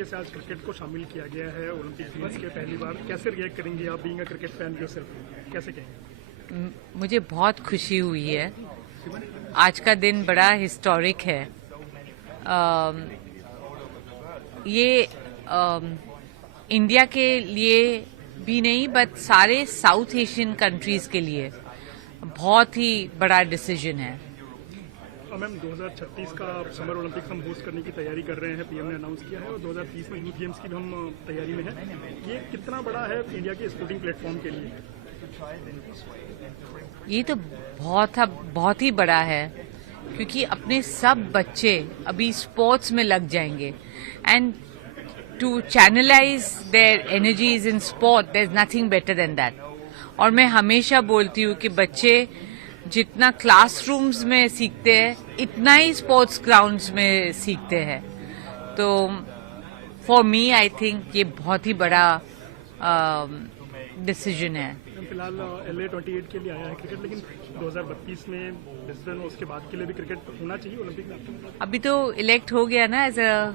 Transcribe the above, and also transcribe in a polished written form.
तरीके से आज क्रिकेट को शामिल किया गया है ओलंपिक गेम्स के पहली बार, कैसे रिएक्ट करेंगे आप being a cricket fan yourself, कैसे कहेंगे? मुझे बहुत खुशी हुई है। आज का दिन बड़ा हिस्टोरिक है। ये इंडिया के लिए भी नहीं बट सारे साउथ एशियन कंट्रीज के लिए बहुत ही बड़ा डिसीजन है। मैम 2036 का समर ओलंपिक्स हम होस्ट करने की तैयारी कर रहे हैं, पीएम ने अनाउंस किया है, और 2030 में यूथ गेम्स की भी हम तैयारी में है। ये कितना बड़ा है इंडिया के स्पोर्टिंग प्लेटफॉर्म के लिए? ये तो बहुत ही बड़ा है, क्योंकि अपने सब बच्चे अभी स्पोर्ट्स में लग जाएंगे and to channelise their energies in sport, there is nothing better than that. और मैं हमेशा बोलती हूँ कि बच्चे जितना क्लासरूम्स में सीखते हैं इतना ही स्पोर्ट्स ग्राउंड्स में सीखते हैं। तो फॉर मी आई थिंक ये बहुत ही बड़ा डिसीजन है। फिलहाल LA 28 के लिए आया है क्रिकेट, लेकिन 2032 में ब्रिस्बेन, उसके बाद के लिए भी क्रिकेट होना चाहिए ओलंपिक में? अभी तो इलेक्ट हो गया ना एज अ